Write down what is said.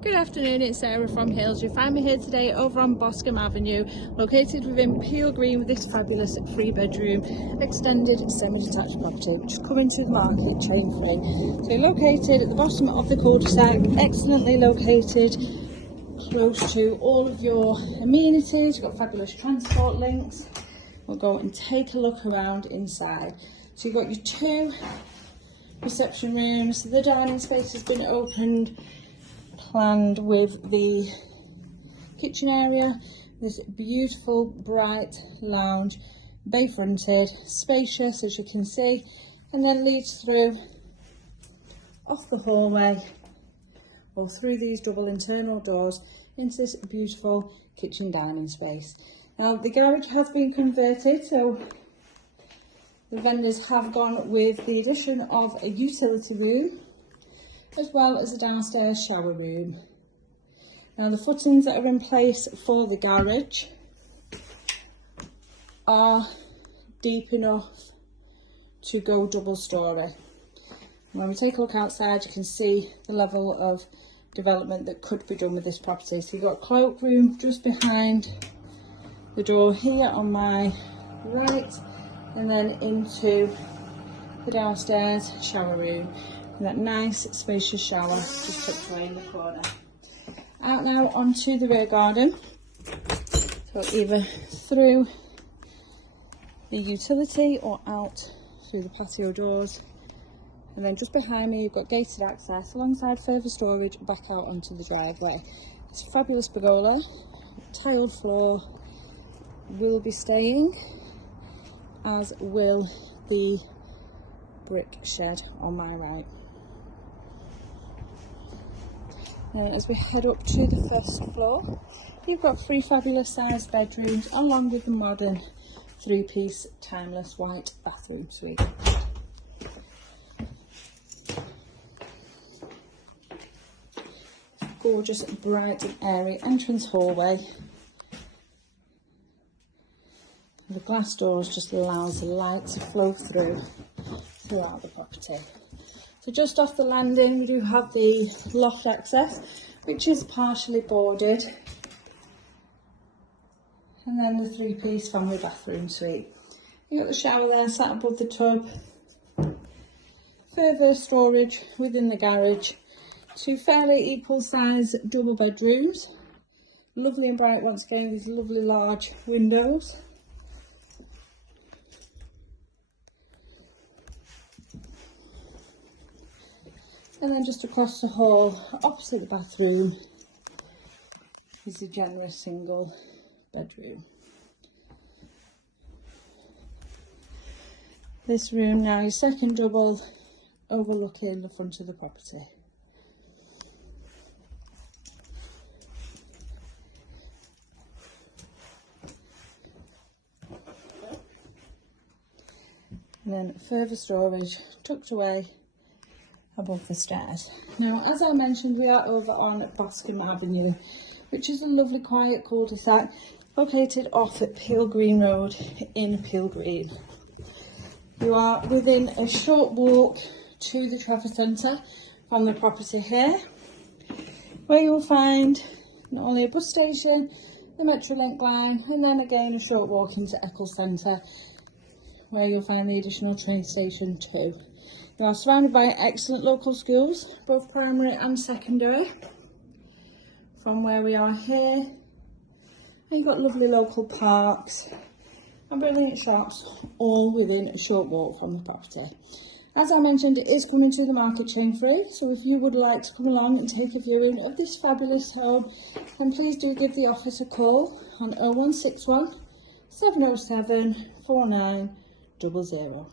Good afternoon, it's Sarah from Hills. You find me here today over on Boscombe Avenue, located within Peel Green with this fabulous 3-bedroom extended semi-detached property which is coming to the market chain free. So you're located at the bottom of the cul-de-sac, excellently located, close to all of your amenities. You've got fabulous transport links. We'll go and take a look around inside. So you've got your 2 reception rooms. The dining space has been opened, planned with the kitchen area, this beautiful bright lounge, bay fronted, spacious as you can see, and then leads through off the hallway or through these double internal doors into this beautiful kitchen dining space. Now the garage has been converted, so the vendors have gone with the addition of a utility room as well as a downstairs shower room. Now the footings that are in place for the garage are deep enough to go double storey. When we take a look outside, you can see the level of development that could be done with this property. So you've got a cloakroom just behind the door here on my right, and then into the downstairs shower room. And that nice spacious shower just tucked away in the corner. Out now onto the rear garden. So either through the utility or out through the patio doors. And then just behind me you've got gated access alongside further storage back out onto the driveway. It's a fabulous pergola, tiled floor, will be staying, as will the brick shed on my right. And as we head up to the first floor, you've got 3 fabulous sized bedrooms along with the modern 3-piece timeless white bathroom suite. Gorgeous bright and airy entrance hallway. The glass doors just allows the light to flow throughout the property. So just off the landing we do have the loft access, which is partially boarded, and then the 3-piece family bathroom suite. You've got the shower there sat above the tub, further storage within the garage, 2 fairly equal size double bedrooms, lovely and bright once again, these lovely large windows. And then just across the hall, opposite the bathroom, is a generous single bedroom. This room now is second double, overlooking the front of the property. And then further storage tucked away above the stairs. Now, as I mentioned, we are over on Boscombe Avenue, which is a lovely quiet cul-de-sac located off at Peel Green Road in Peel Green. You are within a short walk to the Trafford Centre from the property here, where you will find not only a bus station, the Metrolink line, and then again a short walk into Eccles Centre, where you'll find the additional train station too. You are surrounded by excellent local schools, both primary and secondary, from where we are here. And you've got lovely local parks and brilliant shops, all within a short walk from the property. As I mentioned, it is coming to the market chain free, so if you would like to come along and take a viewing of this fabulous home, then please do give the office a call on 0161 707 4900.